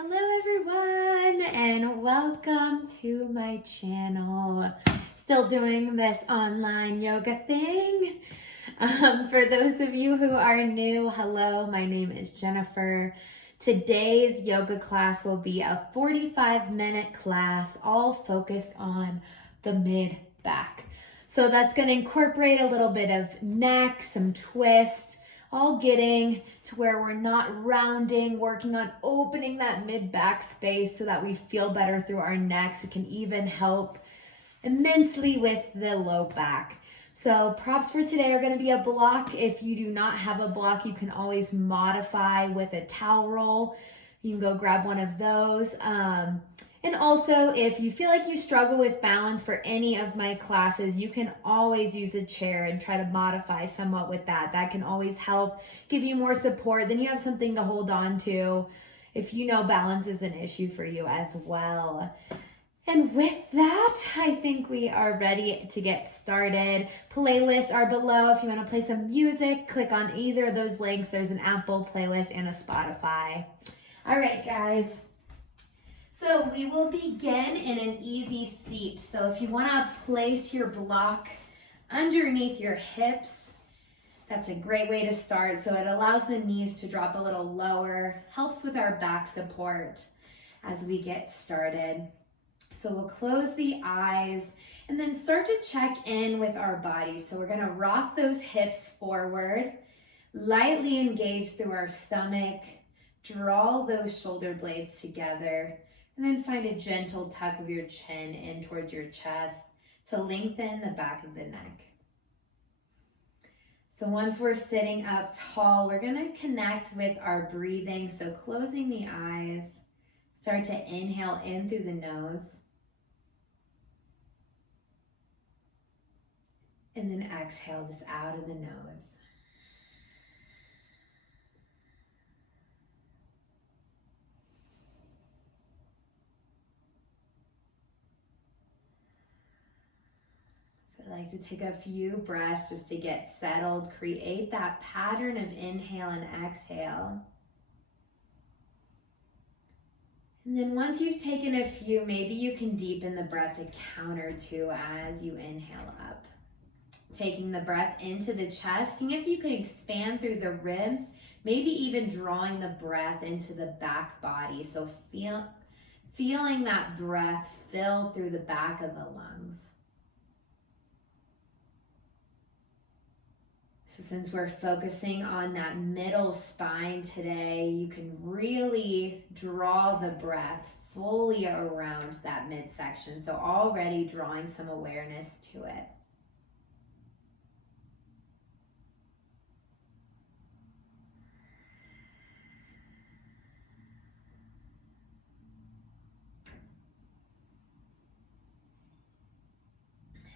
Hello everyone and welcome to my channel. Still doing this online yoga thing. For those of you who are new, hello, my name is Jennifer. Today's yoga class will be a 45-minute class all focused on the mid-back. So that's going to incorporate a little bit of neck, some twist, all getting to where we're not rounding, working on opening that mid-back space so that we feel better through our necks. It can even help immensely with the low back. So props for today are going to be a block. If you do not have a block, you can always modify with a towel roll. You can go grab one of those. And also, if you feel like you struggle with balance for any of my classes, you can always use a chair and try to modify somewhat with that. That can always help give you more support. Then you have something to hold on to if you know balance is an issue for you as well. And with that, I think we are ready to get started. Playlists are below. If you want to play some music, click on either of those links. There's an Apple playlist and a Spotify. All right, guys. So we will begin in an easy seat. So if you want to place your block underneath your hips, that's a great way to start. So it allows the knees to drop a little lower, helps with our back support as we get started. So we'll close the eyes and then start to check in with our body. So we're going to rock those hips forward, lightly engage through our stomach, draw those shoulder blades together, and then find a gentle tuck of your chin in towards your chest to lengthen the back of the neck. So once we're sitting up tall, we're going to connect with our breathing. So closing the eyes, start to inhale in through the nose. And then exhale just out of the nose. So I like to take a few breaths just to get settled, create that pattern of inhale and exhale. And then once you've taken a few, maybe you can deepen the breath a count or two as you inhale up. Taking the breath into the chest, seeing if you can expand through the ribs, maybe even drawing the breath into the back body. So feeling that breath fill through the back of the lungs. So since we're focusing on that middle spine today, you can really draw the breath fully around that midsection. So already drawing some awareness to it.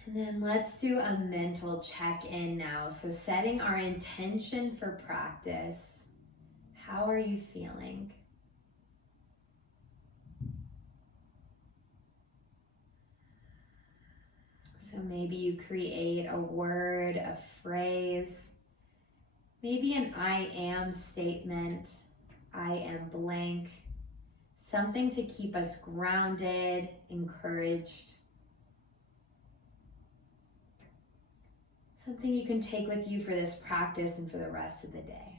And then let's do a mental check-in now. So setting our intention for practice. How are you feeling? So maybe you create a word, a phrase, maybe an I am statement, I am blank, something to keep us grounded, encouraged. Something you can take with you for this practice and for the rest of the day.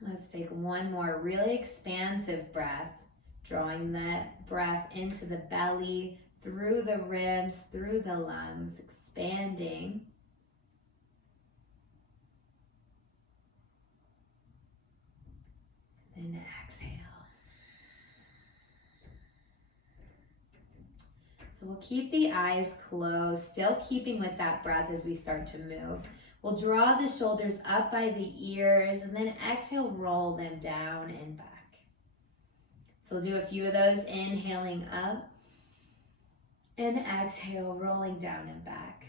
Let's take one more really expansive breath, drawing that breath into the belly, through the ribs, through the lungs, expanding. And exhale. So we'll keep the eyes closed, still keeping with that breath as we start to move. We'll draw the shoulders up by the ears and then exhale, roll them down and back. So we'll do a few of those, inhaling up and exhale, rolling down and back.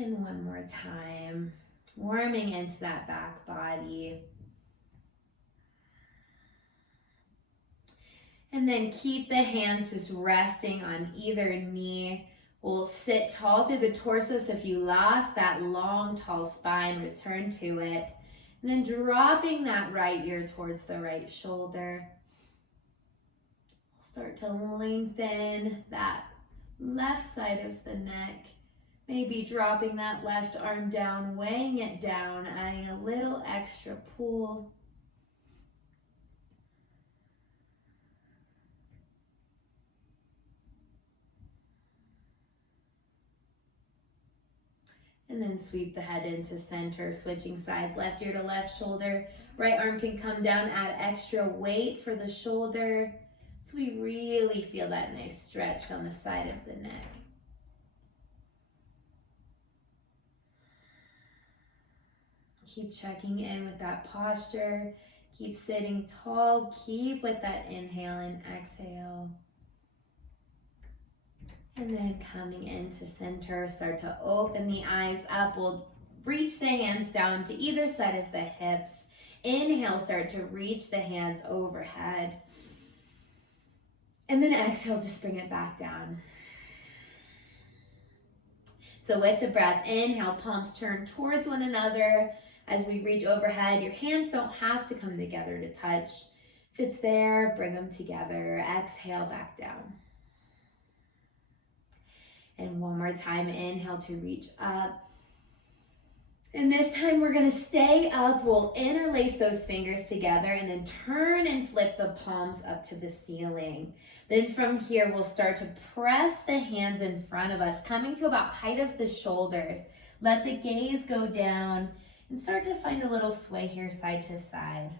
And one more time, warming into that back body. And then keep the hands just resting on either knee. We'll sit tall through the torso, so if you lost that long, tall spine, return to it. And then dropping that right ear towards the right shoulder. We'll start to lengthen that left side of the neck. Maybe dropping that left arm down, weighing it down, adding a little extra pull. And then sweep the head into center, switching sides, left ear to left shoulder. Right arm can come down, add extra weight for the shoulder. So we really feel that nice stretch on the side of the neck. Keep checking in with that posture. Keep sitting tall. Keep with that inhale and exhale. And then coming into center, start to open the eyes up. We'll reach the hands down to either side of the hips. Inhale, start to reach the hands overhead. And then exhale, just bring it back down. So with the breath, inhale, palms turn towards one another. As we reach overhead, your hands don't have to come together to touch. If it's there, bring them together. Exhale, back down. And one more time, inhale to reach up. And this time we're gonna stay up. We'll interlace those fingers together and then turn and flip the palms up to the ceiling. Then from here, we'll start to press the hands in front of us, coming to about height of the shoulders. Let the gaze go down and start to find a little sway here side to side.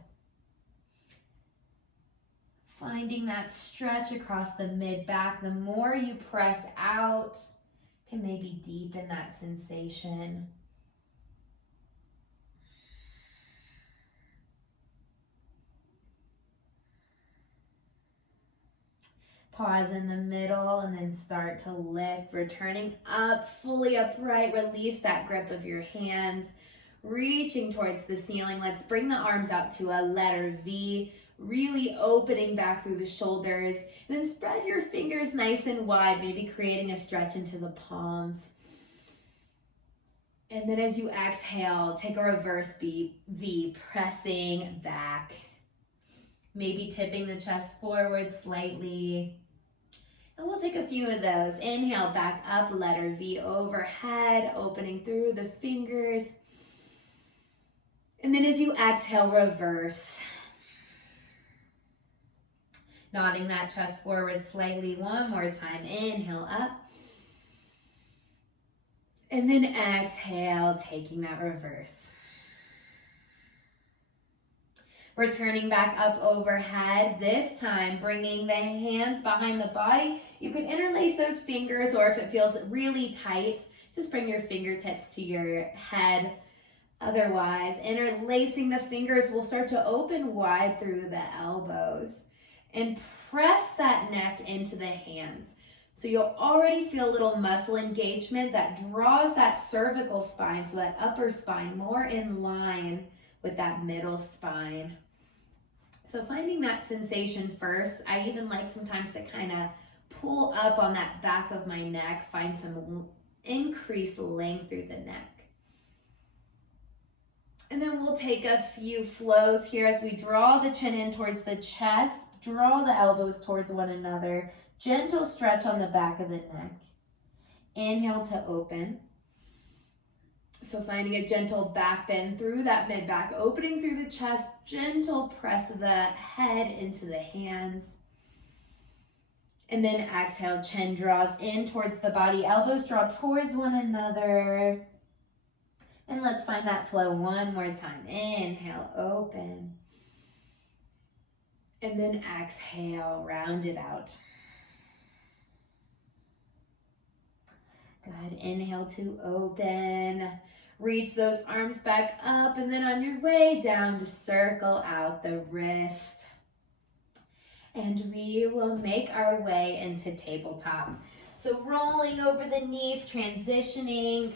Finding that stretch across the mid-back. The more you press out, can maybe deepen that sensation. Pause in the middle and then start to lift, returning up, fully upright. Release that grip of your hands, reaching towards the ceiling. Let's bring the arms out to a letter V. Really opening back through the shoulders, and then spread your fingers nice and wide, maybe creating a stretch into the palms. And then as you exhale, take a reverse V, pressing back. Maybe tipping the chest forward slightly. And we'll take a few of those. Inhale, back up, letter V overhead, opening through the fingers. And then as you exhale, reverse. Nodding that chest forward slightly. One more time. Inhale up. And then exhale, taking that reverse. Returning back up overhead. This time, bringing the hands behind the body. You can interlace those fingers, or if it feels really tight, just bring your fingertips to your head. Otherwise, interlacing the fingers, we'll start to open wide through the elbows. And press that neck into the hands. So you'll already feel a little muscle engagement that draws that cervical spine, so that upper spine more in line with that middle spine. So finding that sensation first. I even like sometimes to kind of pull up on that back of my neck, find some increased length through the neck. And then we'll take a few flows here as we draw the chin in towards the chest. Draw the elbows towards one another. Gentle stretch on the back of the neck. Inhale to open. So finding a gentle back bend through that mid-back, opening through the chest. Gentle press the head into the hands. And then exhale, chin draws in towards the body. Elbows draw towards one another. And let's find that flow one more time. Inhale, open. And then exhale, round it out. Good. Inhale to open. Reach those arms back up, and then on your way down, just circle out the wrist. And we will make our way into tabletop. So rolling over the knees, transitioning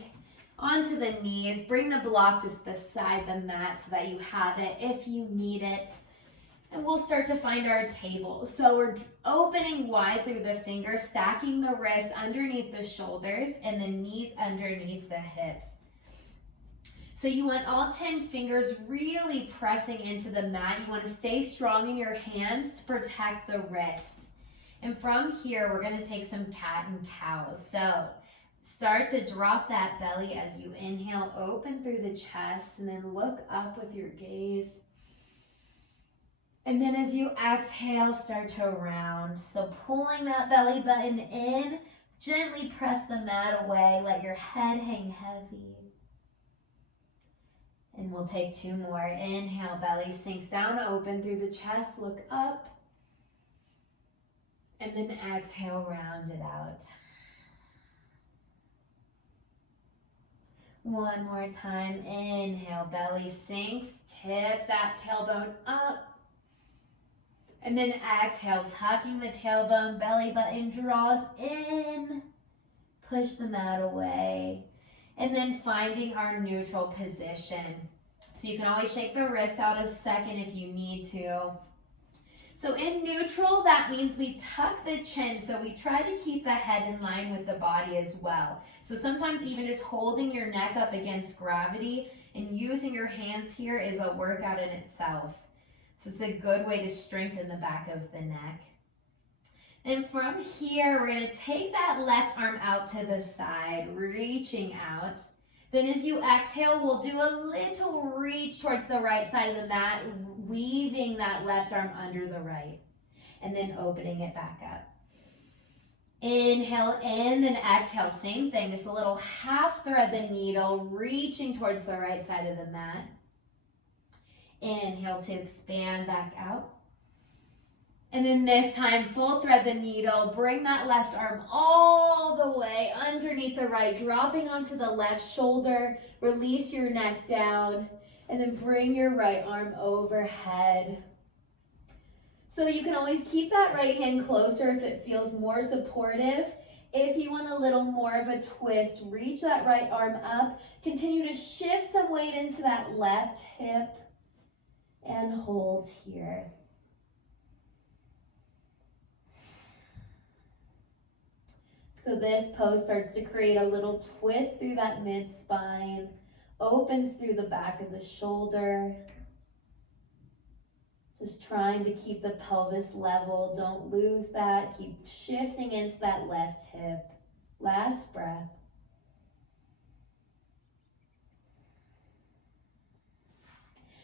onto the knees. Bring the block just beside the mat so that you have it if you need it. And we'll start to find our table. So we're opening wide through the fingers, stacking the wrists underneath the shoulders and the knees underneath the hips. So you want all 10 fingers really pressing into the mat. You want to stay strong in your hands to protect the wrist. And from here, we're going to take some cat and cow. So start to drop that belly as you inhale, open through the chest, and then look up with your gaze. And then as you exhale, start to round. So pulling that belly button in, gently press the mat away, let your head hang heavy. And we'll take 2 more. Inhale, belly sinks down, open through the chest, look up. And then exhale, round it out. One more time. Inhale, belly sinks, tip that tailbone up. And then exhale, tucking the tailbone, belly button draws in. Push the mat away. And then finding our neutral position. So you can always shake the wrist out a second if you need to. So in neutral, that means we tuck the chin. So we try to keep the head in line with the body as well. So sometimes even just holding your neck up against gravity and using your hands here is a workout in itself. So it's a good way to strengthen the back of the neck. And from here, we're going to take that left arm out to the side, reaching out. Then as you exhale, we'll do a little reach towards the right side of the mat, weaving that left arm under the right, and then opening it back up. Inhale in, then exhale, same thing, just a little half thread the needle, reaching towards the right side of the mat. Inhale to expand back out. And then this time, full thread the needle, bring that left arm all the way underneath the right, dropping onto the left shoulder, release your neck down, and then bring your right arm overhead. So you can always keep that right hand closer if it feels more supportive. If you want a little more of a twist, reach that right arm up, continue to shift some weight into that left hip, and hold here. So this pose starts to create a little twist through that mid-spine, opens through the back of the shoulder. Just trying to keep the pelvis level. Don't lose that. Keep shifting into that left hip. Last breath.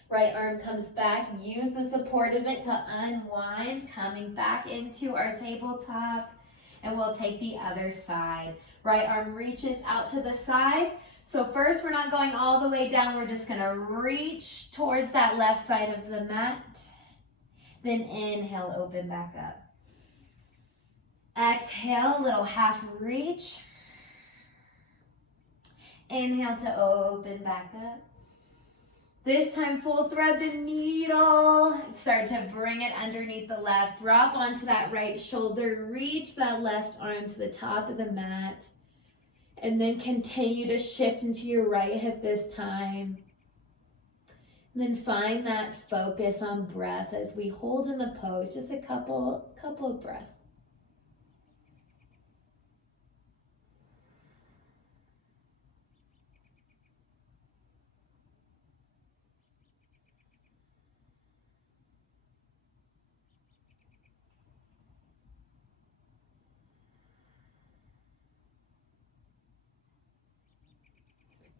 Right arm comes back. Use the support of it to unwind, coming back into our tabletop. And we'll take the other side. Right arm reaches out to the side. So first, we're not going all the way down. We're just going to reach towards that left side of the mat. Then inhale, open back up. Exhale, little half reach. Inhale to open back up. This time, full thread the needle. Start to bring it underneath the left. Drop onto that right shoulder. Reach that left arm to the top of the mat. And then continue to shift into your right hip this time. And then find that focus on breath as we hold in the pose. Just a couple of breaths.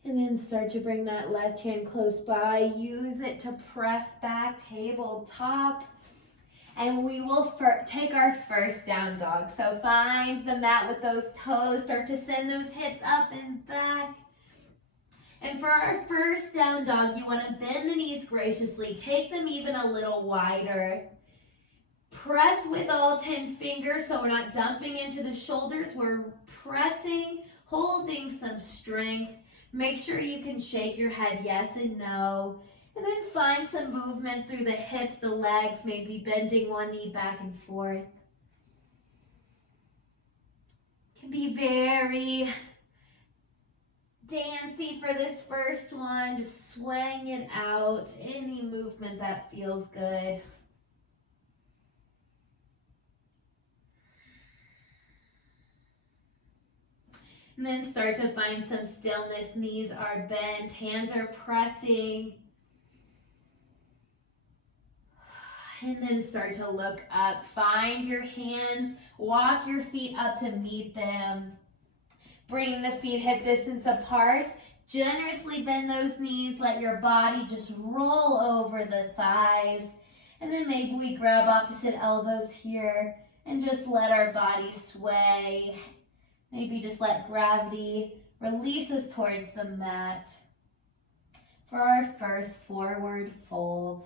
And then start to bring that left hand close by. Use it to press back, tabletop. And we will take our first down dog. So find the mat with those toes. Start to send those hips up and back. And for our first down dog, you want to bend the knees graciously. Take them even a little wider. Press with all 10 fingers so we're not dumping into the shoulders. We're pressing, holding some strength. Make sure you can shake your head yes and no. And then find some movement through the hips, the legs, maybe bending one knee back and forth. Can be very dancey for this first one, just swaying it out, any movement that feels good. And then start to find some stillness. Knees are bent, hands are pressing. And then start to look up. Find your hands, walk your feet up to meet them. Bring the feet hip distance apart. Generously bend those knees. Let your body just roll over the thighs. And then maybe we grab opposite elbows here and just let our body sway. Maybe just let gravity release us towards the mat for our first forward fold.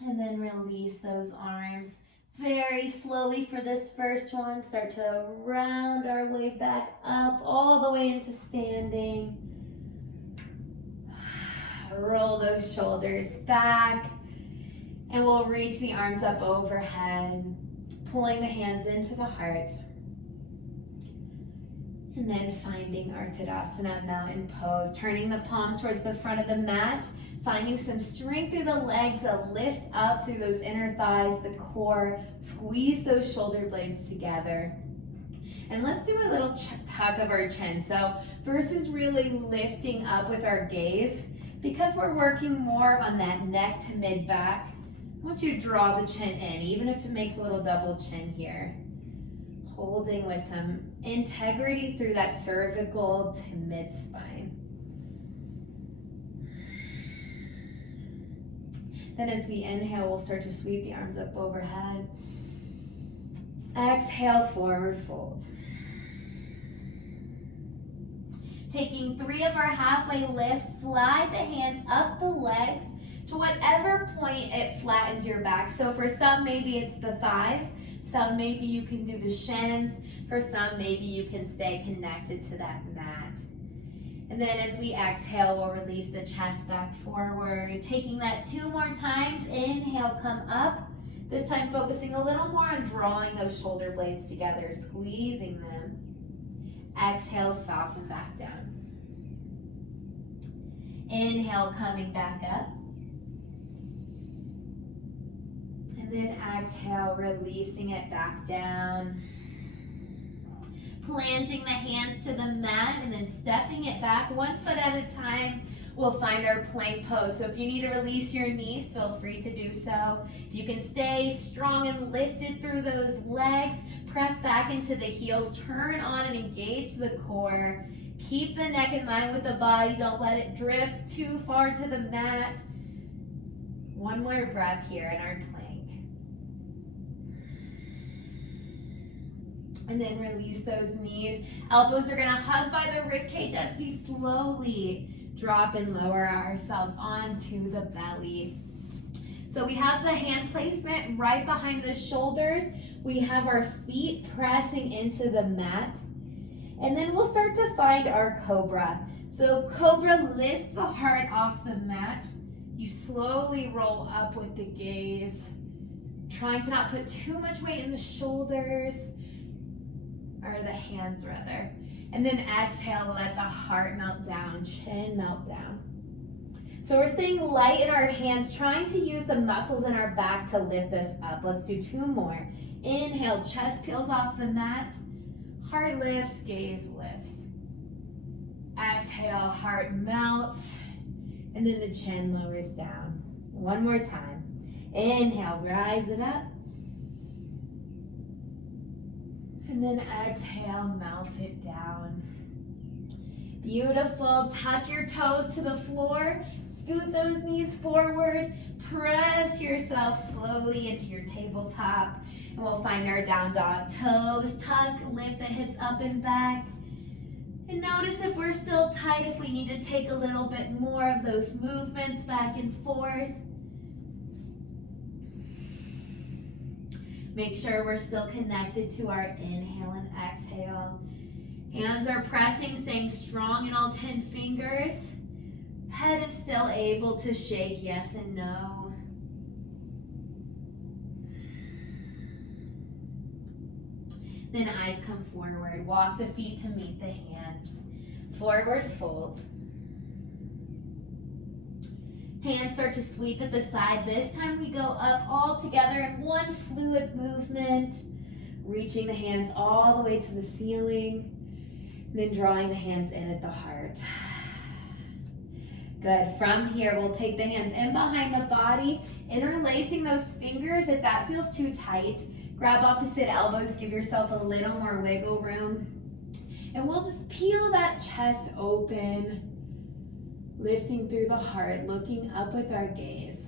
And then release those arms very slowly for this first one. Start to round our way back up all the way into standing. Roll those shoulders back. And we'll reach the arms up overhead, pulling the hands into the heart. And then finding our Tadasana mountain pose, turning the palms towards the front of the mat. Finding some strength through the legs, a lift up through those inner thighs, the core. Squeeze those shoulder blades together. And let's do a little tuck of our chin. So first is really lifting up with our gaze. Because we're working more on that neck to mid-back, I want you to draw the chin in, even if it makes a little double chin here. Holding with some integrity through that cervical to mid-spine. Then as we inhale, we'll start to sweep the arms up overhead. Exhale, forward fold. Taking 3 of our halfway lifts, slide the hands up the legs to whatever point it flattens your back. So for some, maybe it's the thighs. Some, maybe you can do the shins. For some, maybe you can stay connected to that mat. And then as we exhale, we'll release the chest back forward. Taking that 2 more times. Inhale, come up. This time focusing a little more on drawing those shoulder blades together, squeezing them. Exhale, soften back down. Inhale, coming back up. And then exhale, releasing it back down. Planting the hands to the mat and then stepping it back 1 foot at a time. We'll find our plank pose. So if you need to release your knees, feel free to do so. If you can stay strong and lifted through those legs, press back into the heels, turn on and engage the core. Keep the neck in line with the body. Don't let it drift too far to the mat. 1 more breath here in our plank. And then release those knees. Elbows are gonna hug by the rib cage as we slowly drop and lower ourselves onto the belly. So we have the hand placement right behind the shoulders. We have our feet pressing into the mat. And then we'll start to find our cobra. So cobra lifts the heart off the mat. You slowly roll up with the gaze, trying to not put too much weight in the shoulders, or the hands rather. And then exhale, let the heart melt down, chin melt down. So we're staying light in our hands, trying to use the muscles in our back to lift us up. Let's do 2 more. Inhale, chest peels off the mat. Heart lifts, gaze lifts. Exhale, heart melts. And then the chin lowers down. 1 more time. Inhale, rise it up. And then exhale, melt it down. Beautiful. Tuck your toes to the floor. Scoot those knees forward. Press yourself slowly into your tabletop. And we'll find our down dog. Toes tuck, lift the hips up and back. And notice if we're still tight, if we need to take a little bit more of those movements back and forth. Make sure we're still connected to our inhale and exhale. Hands are pressing, staying strong in all 10 fingers. Head is still able to shake yes and no. Then eyes come forward. Walk the feet to meet the hands. Forward fold. Hands start to sweep at the side. This time we go up all together in one fluid movement, reaching the hands all the way to the ceiling, then drawing the hands in at the heart. Good. From here, we'll take the hands in behind the body, interlacing those fingers. If that feels too tight, grab opposite elbows, give yourself a little more wiggle room. And we'll just peel that chest open, lifting through the heart, looking up with our gaze.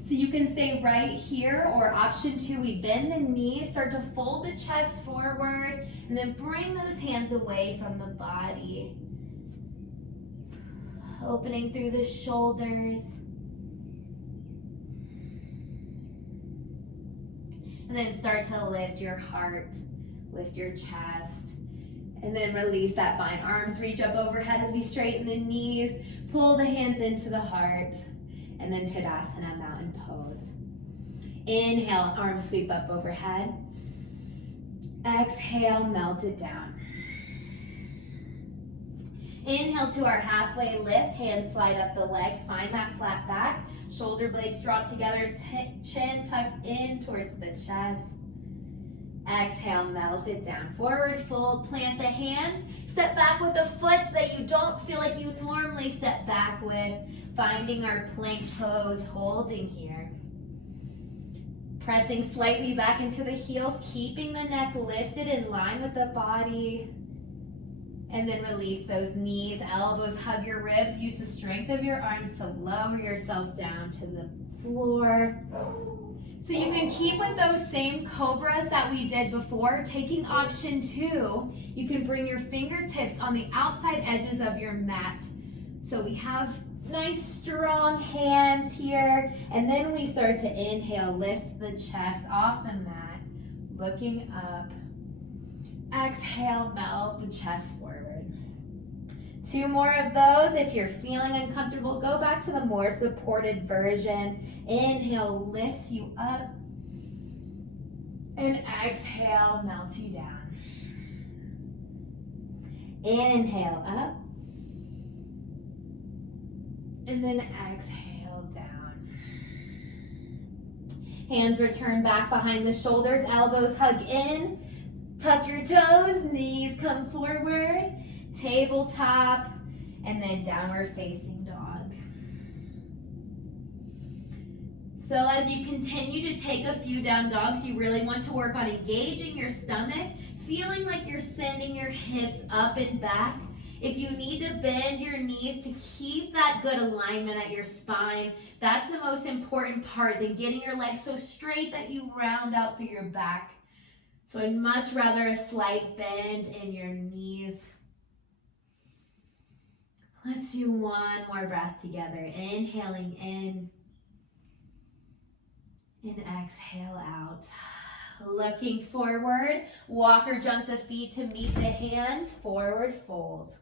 So you can stay right here, or option 2, we bend the knees, start to fold the chest forward, and then bring those hands away from the body. Opening through the shoulders. And then start to lift your heart, lift your chest. And then release that bind. Arms reach up overhead as we straighten the knees. Pull the hands into the heart. And then Tadasana, mountain pose. Inhale, arms sweep up overhead. Exhale, melt it down. Inhale to our halfway lift. Hands slide up the legs. Find that flat back. Shoulder blades drop together. Chin tucks in towards the chest. Exhale, melt it down. Forward fold, plant the hands. Step back with a foot that you don't feel like you normally step back with. Finding our plank pose, holding here. Pressing slightly back into the heels, keeping the neck lifted in line with the body. And then release those knees, elbows, hug your ribs. Use the strength of your arms to lower yourself down to the floor. So you can keep with those same cobras that we did before. Taking option 2, you can bring your fingertips on the outside edges of your mat. So we have nice strong hands here. And then we start to inhale, lift the chest off the mat, looking up. Exhale, melt the chest forward. 2 more of those. If you're feeling uncomfortable, go back to the more supported version. Inhale lifts you up. And exhale melts you down. Inhale up. And then exhale down. Hands return back behind the shoulders. Elbows hug in. Tuck your toes. Knees come forward. Tabletop, and then downward facing dog. So as you continue to take a few down dogs, you really want to work on engaging your stomach, feeling like you're sending your hips up and back. If you need to bend your knees to keep that good alignment at your spine, that's the most important part than getting your legs so straight that you round out through your back. So I'd much rather a slight bend in your knees. Let's do one more breath together. Inhaling in and exhale out. Looking forward, walk or jump the feet to meet the hands, forward fold.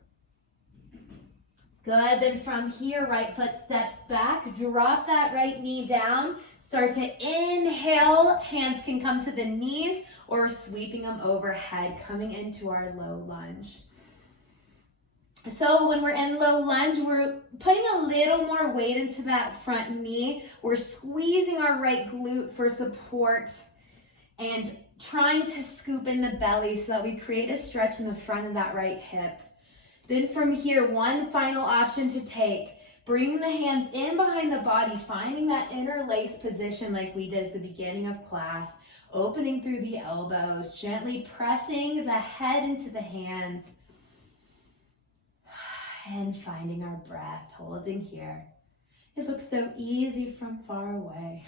Good, then from here, right foot steps back, drop that right knee down, start to inhale, hands can come to the knees or sweeping them overhead, coming into our low lunge. So when we're in low lunge, we're putting a little more weight into that front knee. We're squeezing our right glute for support and trying to scoop in the belly so that we create a stretch in the front of that right hip. Then from here, one final option to take. Bring the hands in behind the body, finding that interlaced position like we did at the beginning of class. Opening through the elbows, gently pressing the head into the hands. And finding our breath, holding here. It looks so easy from far away.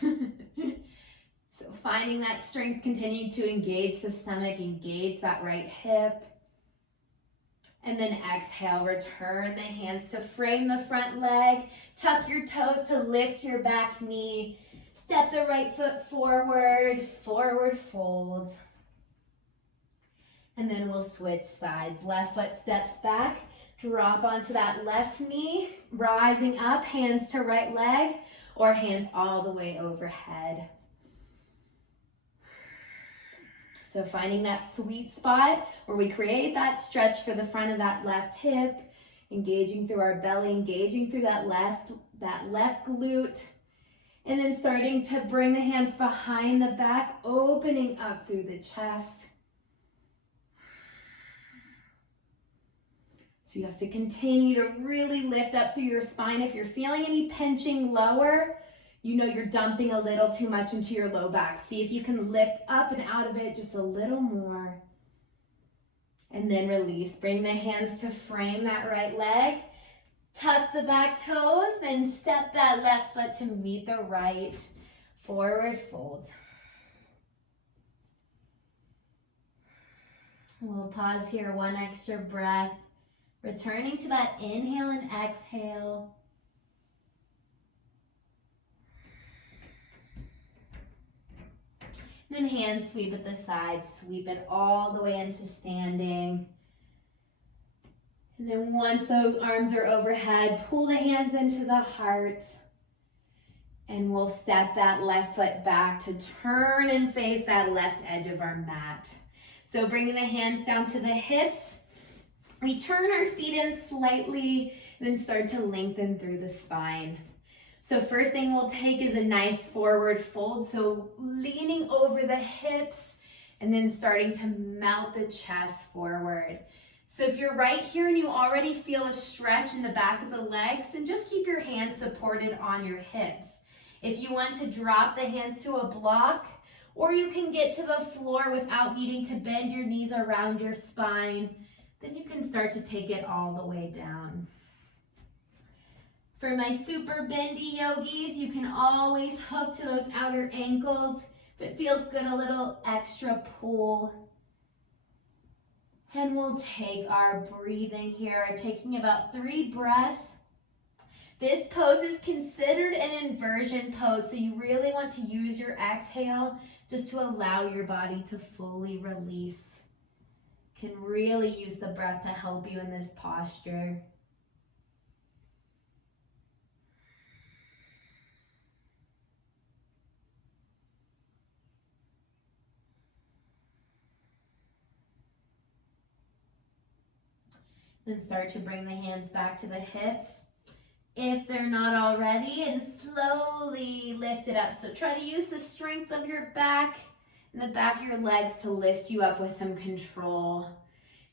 So finding that strength, continuing to engage the stomach, engage that right hip. And then exhale, return the hands to frame the front leg. Tuck your toes to lift your back knee. Step the right foot forward, forward fold. And then we'll switch sides. Left foot steps back. Drop onto that left knee, rising up, hands to right leg, or hands all the way overhead. So finding that sweet spot where we create that stretch for the front of that left hip, engaging through our belly, engaging through that left glute, and then starting to bring the hands behind the back, opening up through the chest. So you have to continue to really lift up through your spine. If you're feeling any pinching lower, you know you're dumping a little too much into your low back. See if you can lift up and out of it just a little more. And then release. Bring the hands to frame that right leg. Tuck the back toes, then step that left foot to meet the right. Forward fold. We'll pause here, one extra breath. Returning to that inhale and exhale. And then hand sweep at the side, sweep it all the way into standing. And then once those arms are overhead, pull the hands into the heart. And we'll step that left foot back to turn and face that left edge of our mat. So bringing the hands down to the hips, we turn our feet in slightly, then start to lengthen through the spine. So first thing we'll take is a nice forward fold. So leaning over the hips and then starting to melt the chest forward. So if you're right here and you already feel a stretch in the back of the legs, then just keep your hands supported on your hips. If you want to drop the hands to a block, or you can get to the floor without needing to bend your knees around your spine, then you can start to take it all the way down. For my super bendy yogis, you can always hook to those outer ankles. If it feels good, a little extra pull. And we'll take our breathing here, taking about 3 breaths. This pose is considered an inversion pose, so you really want to use your exhale just to allow your body to fully release. Can really use the breath to help you in this posture. Then start to bring the hands back to the hips if they're not already, and slowly lift it up. So try to use the strength of your back and the back of your legs to lift you up with some control.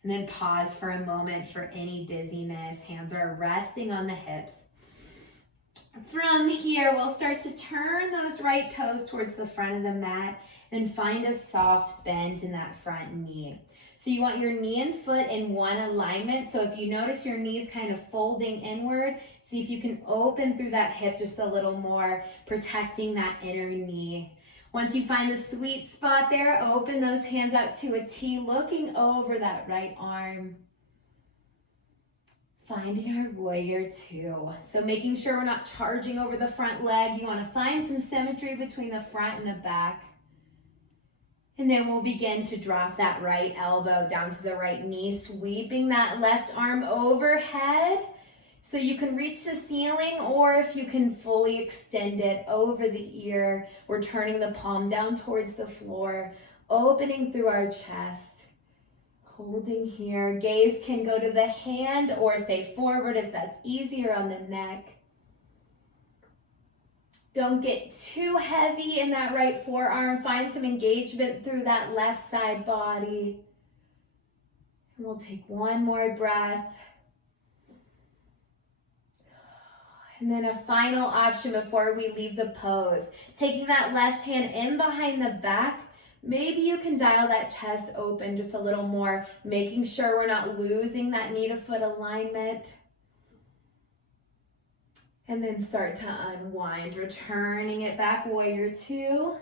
And then pause for a moment for any dizziness. Hands are resting on the hips. From here, we'll start to turn those right toes towards the front of the mat and find a soft bend in that front knee. So you want your knee and foot in one alignment. So if you notice your knees kind of folding inward, see if you can open through that hip just a little more, protecting that inner knee. Once you find the sweet spot there, open those hands out to a T, looking over that right arm. Finding our warrior 2. So making sure we're not charging over the front leg. You want to find some symmetry between the front and the back. And then we'll begin to drop that right elbow down to the right knee, sweeping that left arm overhead. So you can reach the ceiling, or if you can fully extend it over the ear, we're turning the palm down towards the floor, opening through our chest, holding here. Gaze can go to the hand or stay forward if that's easier on the neck. Don't get too heavy in that right forearm. Find some engagement through that left side body. And we'll take one more breath. And then a final option before we leave the pose. Taking that left hand in behind the back, maybe you can dial that chest open just a little more, making sure we're not losing that knee to foot alignment. And then start to unwind, returning it back, warrior 2.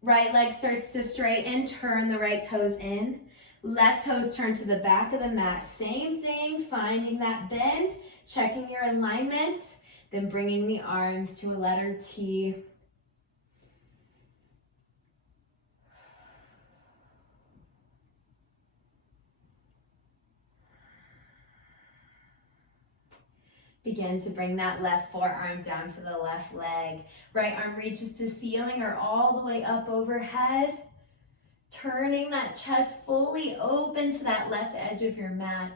Right leg starts to straighten, turn the right toes in. Left toes turn to the back of the mat. Same thing, finding that bend, checking your alignment, then bringing the arms to a letter T. Begin to bring that left forearm down to the left leg. Right arm reaches to ceiling or all the way up overhead. Turning that chest fully open to that left edge of your mat.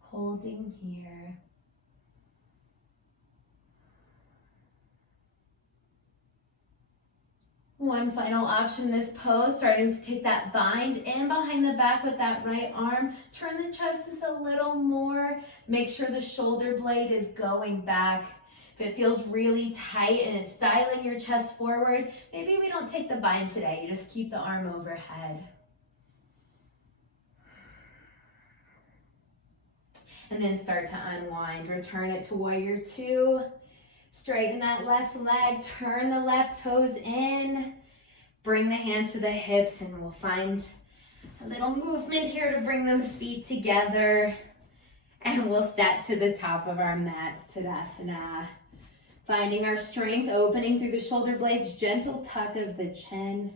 Holding here. One final option in this pose, starting to take that bind in behind the back with that right arm. Turn the chest just a little more. Make sure the shoulder blade is going back. If it feels really tight and it's dialing your chest forward, maybe we don't take the bind today. You just keep the arm overhead. And then start to unwind. Return it to warrior two. Straighten that left leg, turn the left toes in. Bring the hands to the hips and we'll find a little movement here to bring those feet together. And we'll step to the top of our mats, Tadasana. Finding our strength, opening through the shoulder blades, gentle tuck of the chin.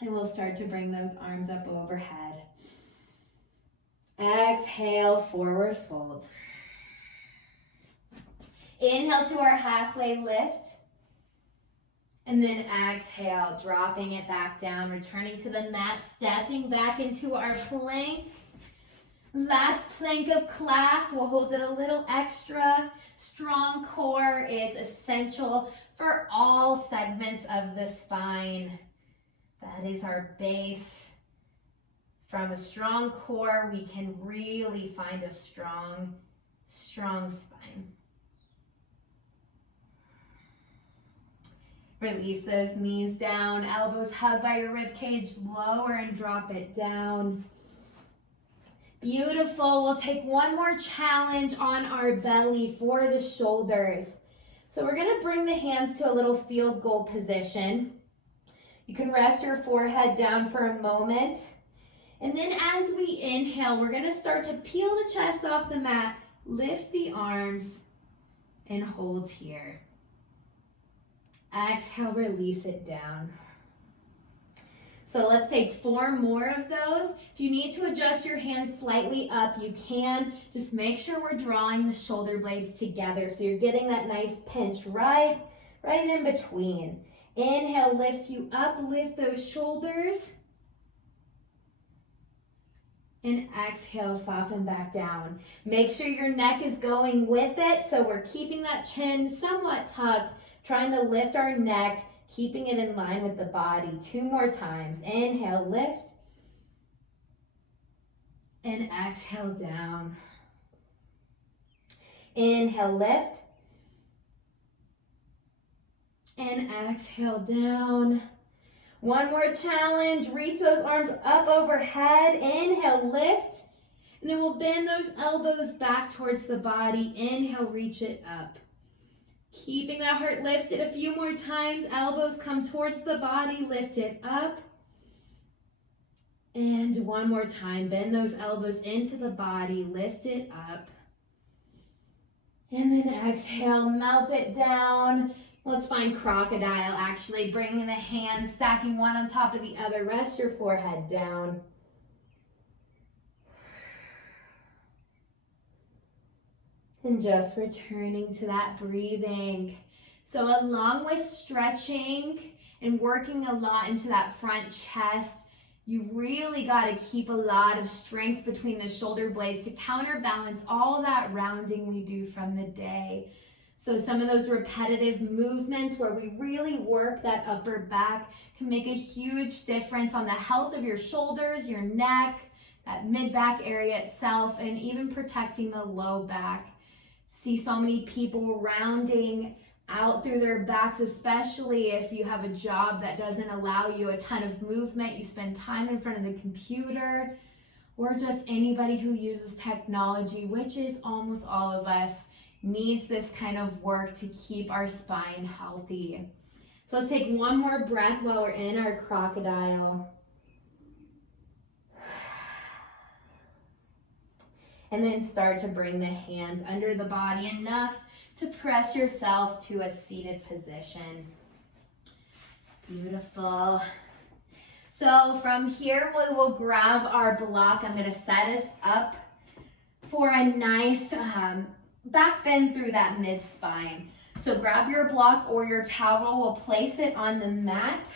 And we'll start to bring those arms up overhead. Exhale, forward fold. Inhale to our halfway lift. And then exhale, dropping it back down, returning to the mat, stepping back into our plank. Last plank of class, we'll hold it a little extra. Strong core is essential for all segments of the spine. That is our base. From a strong core, we can really find a strong spine. Release those knees down, elbows hug by your rib cage, lower and drop it down. Beautiful. We'll take one more challenge on our belly for the shoulders. So we're going to bring the hands to a little field goal position. You can rest your forehead down for a moment. And then as we inhale, we're going to start to peel the chest off the mat, lift the arms, and hold here. Exhale, release it down. So let's take 4 more of those. If you need to adjust your hands slightly up, you can. Just make sure we're drawing the shoulder blades together so you're getting that nice pinch right in between. Inhale lifts you up, lift those shoulders. And exhale, soften back down. Make sure your neck is going with it, so we're keeping that chin somewhat tucked, trying to lift our neck, keeping it in line with the body. 2 more times. Inhale, lift. And exhale, down. Inhale, lift. And exhale, down. One more challenge. Reach those arms up overhead. Inhale, lift. And then we'll bend those elbows back towards the body. Inhale, reach it up. Keeping that heart lifted a few more times. Elbows come towards the body. Lift it up. And one more time. Bend those elbows into the body. Lift it up. And then exhale. Melt it down. Let's find crocodile, actually. Bringing the hands, stacking one on top of the other. Rest your forehead down. And just returning to that breathing. So along with stretching and working a lot into that front chest, you really got to keep a lot of strength between the shoulder blades to counterbalance all that rounding we do from the day. So some of those repetitive movements where we really work that upper back can make a huge difference on the health of your shoulders, your neck, that mid-back area itself, and even protecting the low back. See so many people rounding out through their backs, especially if you have a job that doesn't allow you a ton of movement. You spend time in front of the computer, or just anybody who uses technology, which is almost all of us, needs this kind of work to keep our spine healthy. So let's take one more breath while we're in our crocodile. And then start to bring the hands under the body enough to press yourself to a seated position. Beautiful. So from here, we will grab our block. I'm going to set us up for a nice back bend through that mid spine. So grab your block or your towel, we'll place it on the mat.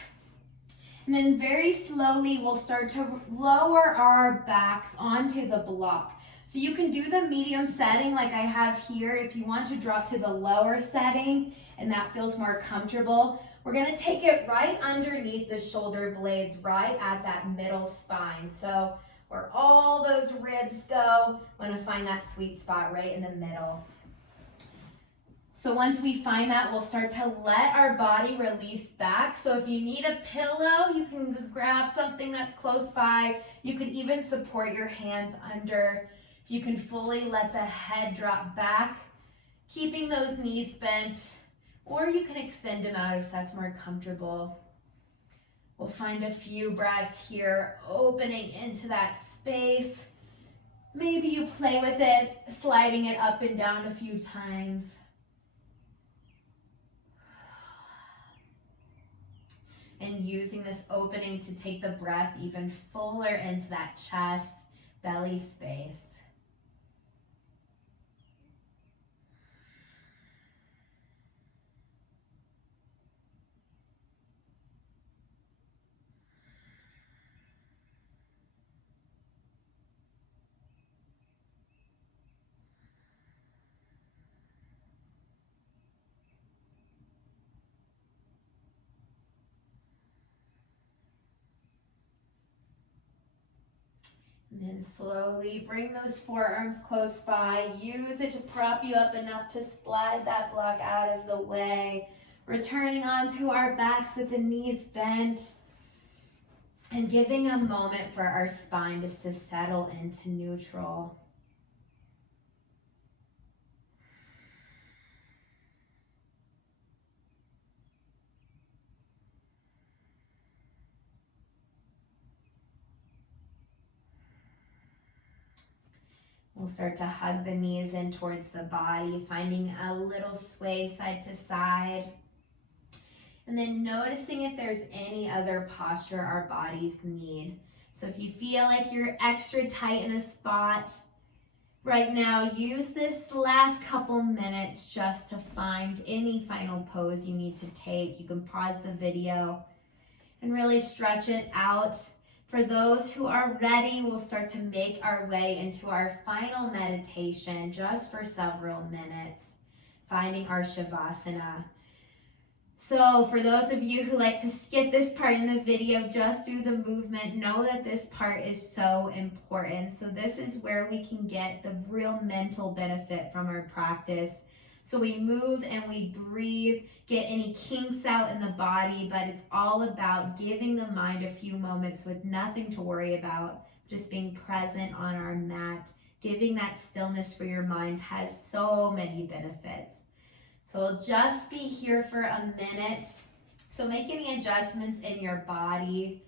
And then very slowly we'll start to lower our backs onto the block. So you can do the medium setting like I have here if you want to drop to the lower setting and that feels more comfortable. We're gonna take it right underneath the shoulder blades, right at that middle spine. So where all those ribs go, I wanna find that sweet spot right in the middle. So once we find that, we'll start to let our body release back. So if you need a pillow, you can grab something that's close by. You can even support your hands under. If you can fully let the head drop back, keeping those knees bent, or you can extend them out if that's more comfortable. We'll find a few breaths here, opening into that space. Maybe you play with it, sliding it up and down a few times. And using this opening to take the breath even fuller into that chest, belly space. And then slowly bring those forearms close by. Use it to prop you up enough to slide that block out of the way. Returning onto our backs with the knees bent. And giving a moment for our spine just to settle into neutral. We'll start to hug the knees in towards the body, finding a little sway side to side. And then noticing if there's any other posture our bodies need. So if you feel like you're extra tight in a spot right now, use this last couple minutes just to find any final pose you need to take. You can pause the video and really stretch it out. For those who are ready, we'll start to make our way into our final meditation just for several minutes, finding our Shavasana. So for those of you who like to skip this part in the video, just do the movement. Know that this part is so important. So this is where we can get the real mental benefit from our practice. So we move and we breathe, get any kinks out in the body, but it's all about giving the mind a few moments with nothing to worry about, just being present on our mat. Giving that stillness for your mind has so many benefits. So we'll just be here for a minute. So make any adjustments in your body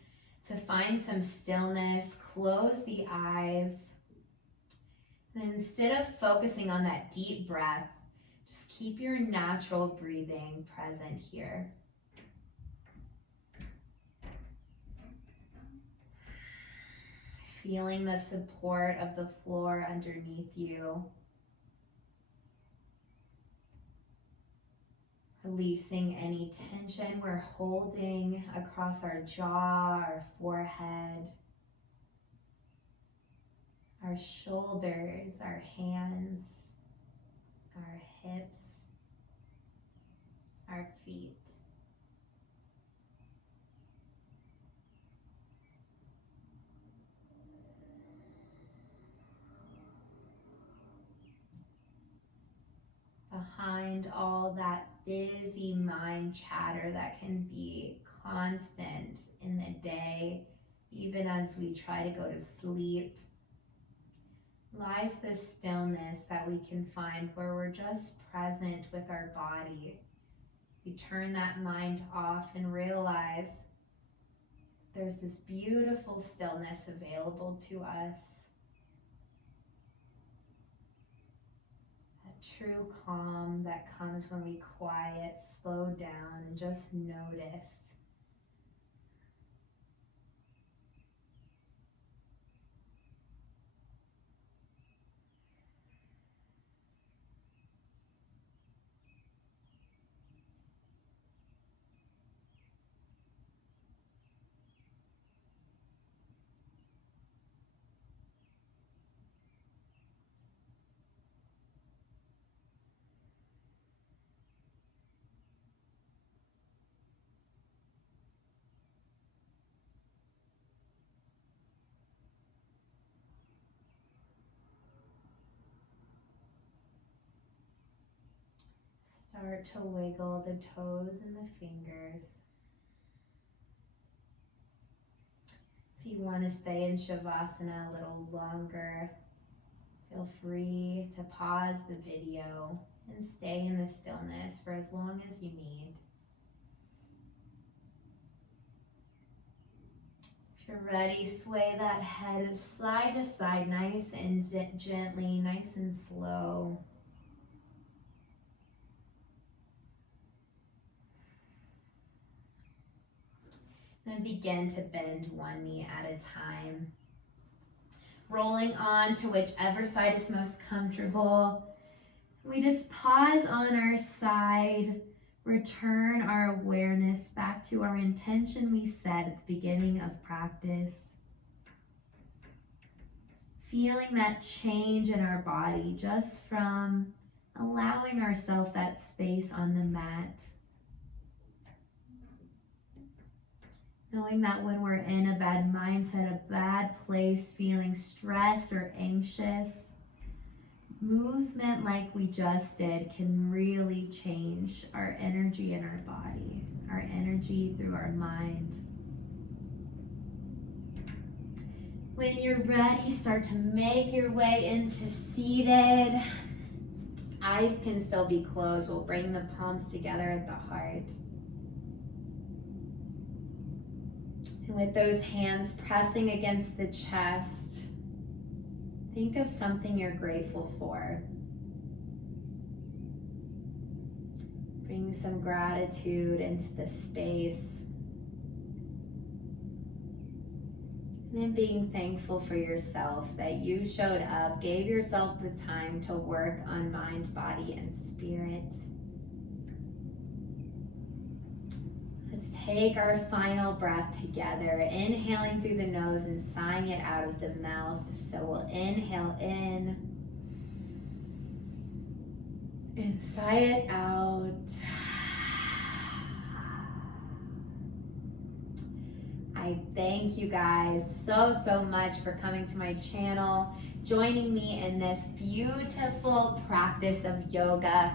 to find some stillness. Close the eyes. And instead of focusing on that deep breath, just keep your natural breathing present here. Feeling the support of the floor underneath you. Releasing any tension we're holding across our jaw, our forehead, our shoulders, our hands, our hips, our feet. Behind all that busy mind chatter that can be constant in the day, even as we try to go to sleep, lies this stillness that we can find where we're just present with our body. We turn that mind off and realize there's this beautiful stillness available to us. True calm that comes when we quiet, slow down, and just notice. Start to wiggle the toes and the fingers. If you want to stay in Shavasana a little longer, feel free to pause the video and stay in the stillness for as long as you need. If you're ready, sway that head side to side, nice and gently, nice and slow. Then begin to bend one knee at a time. Rolling on to whichever side is most comfortable. We just pause on our side, return our awareness back to our intention we set at the beginning of practice. Feeling that change in our body just from allowing ourselves that space on the mat. Knowing that when we're in a bad mindset, a bad place, feeling stressed or anxious, movement like we just did can really change our energy in our body, our energy through our mind. When you're ready, start to make your way into seated. Eyes can still be closed. We'll bring the palms together at the heart. And with those hands pressing against the chest, think of something you're grateful for. Bring some gratitude into the space. And then being thankful for yourself that you showed up, gave yourself the time to work on mind, body, and spirit. Let's take our final breath together, inhaling through the nose and sighing it out of the mouth. So we'll inhale in and sigh it out. I thank you guys so much for coming to my channel, joining me in this beautiful practice of yoga.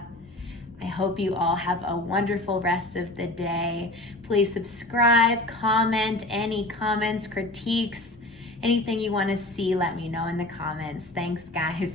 I hope you all have a wonderful rest of the day. Please subscribe, comment, any comments, critiques, anything you want to see, let me know in the comments. Thanks, guys.